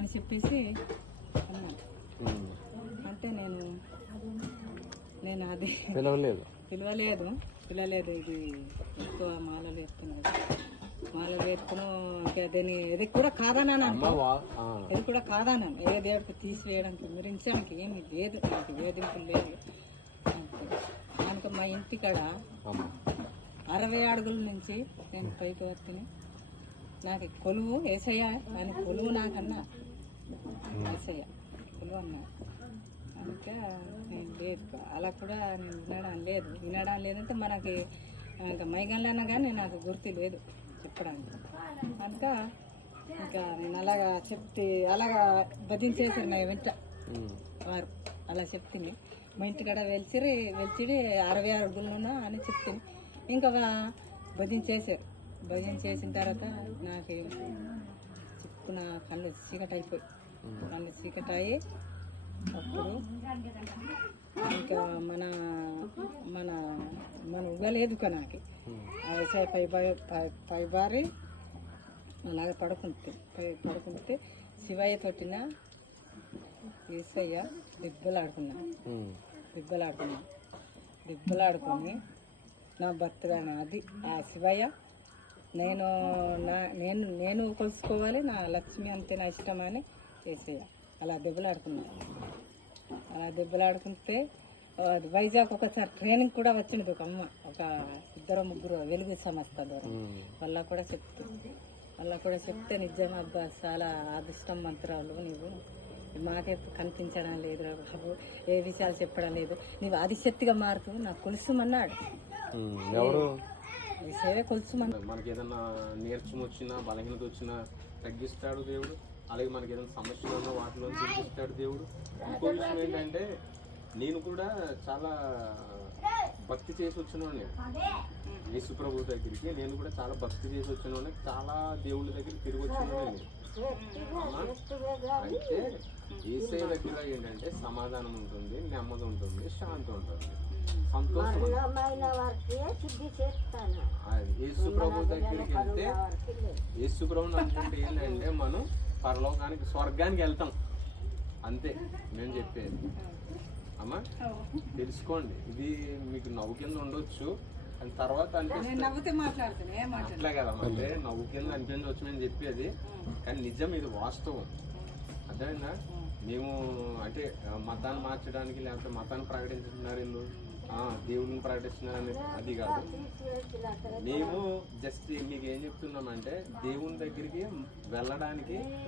అని చెప్పేసి అన్నాను. అంటే నేను అది పిలవలేదు. ఇది ఎక్కువ మాలలు వేసుకున్నది. మాలలు వేసుకుని ఇంకా దీన్ని ఇది కూడా కాదన్నాను. ఇది కూడా కాదన్నాను. ఏ దేవుడికి తీసివేయడానికి వివరించడానికి ఏమి లేదు, నాకు వేధింపులు లేదు. కనుక మా ఇంటికాడ 60 అడుగుల నుంచి నేను పైకి వస్తుని నాకు కొలువు ఏసయ్య ఆయన కొలువు నాకన్నా ఏసయ్య కొలువు అన్నా. కనుక నేను లేదు, అలా కూడా నేను వినడం లేదంటే మనకి ఇంకా మైగంలో కానీ నాకు గుర్తు లేదు చెప్పడానికి. కనుక ఇంకా నేను అలాగా అలాగా భజించేసారు నా వెంట వారు. అలా చెప్తుంది మా ఇంటికాడ వెలిచిడి 60 అడుగులున్నా అని చెప్తుంది. ఇంకా భజించేసారు. భజించేసిన తర్వాత నాకు చెప్పుకున్న కళ్ళు చీకటి అయ్యి అప్పుడు ఇంకా మన ఉగలేదు నాకు పైబారి అలాగే పడుకుంటే శివయ్య తోటిన ఈసయ్య దిబ్బలాడుకుని నా భర్తగా అది ఆ శివయ్య నేను కొలుసుకోవాలి, నా లక్ష్మి అంతే నా ఇష్టమని ఏసయ్య అలా దెబ్బలాడుకుంటే వైజాగ్ ఒకసారి ట్రైనింగ్ కూడా వచ్చింది ఒక అమ్మ, ఒక 2-3 వెలుగు సంస్థ దూరం వాళ్ళ కూడా చెప్తే నిజం అబ్బా చాలా అదృష్టం మంత్రాలు నీవు, మాకే కనిపించడం లేదు, ఏ విషయాలు చెప్పడం లేదు, నీవు ఆదిశక్తిగా మారుతూ నాకు కొలుసుమన్నాడు. మనకి ఏదన్నా నీరసం వచ్చినా బలహీనత వచ్చినా తగ్గిస్తాడు దేవుడు. అలాగే మనకి ఏదైనా సమస్యలు ఉన్నా వాటిలో తగ్గిస్తాడు దేవుడు. ఇంకో విషయం ఏంటంటే నేను కూడా చాలా భక్తి చేసి వచ్చినోడిని యేసుప్రభు దగ్గరికి. నేను కూడా చాలా భక్తి చేసి వచ్చినోడిని, చాలా దేవుళ్ళ దగ్గరికి తిరిగి వచ్చినోడిని. అయితే యేసయ్య దగ్గర ఏంటంటే సమాధానం ఉంటుంది, నెమ్మది ఉంటుంది, శాంతి ఉంటుంది, సంతోషం. యేసుప్రభు దగ్గరికి వెళ్తే యేసుప్రభుని అనుకుంటే ఏంటంటే మనం పరలోకానికి స్వర్గానికి వెళ్తాం అంతే. నేను చెప్పేది అమ్మా తెలుసుకోండి. ఇది మీకు నవ్వు కింద ఉండొచ్చు, అని తర్వాత అనిపిస్తుంది అట్లే కదా, అంటే నవ్వు కింద అనిపించవచ్చు నేను చెప్పేది, కానీ నిజం ఇది వాస్తవం. అర్థమైందా? మేము అంటే మతాన్ని మార్చడానికి లేకపోతే మతాన్ని ప్రకటించుతున్నారు వీళ్ళు, దేవుడిని ప్రకటిస్తున్నారు అది కాదు. మేము జస్ట్ మీకు ఏం చెప్తున్నామంటే దేవుని దగ్గరికి వెళ్ళడానికి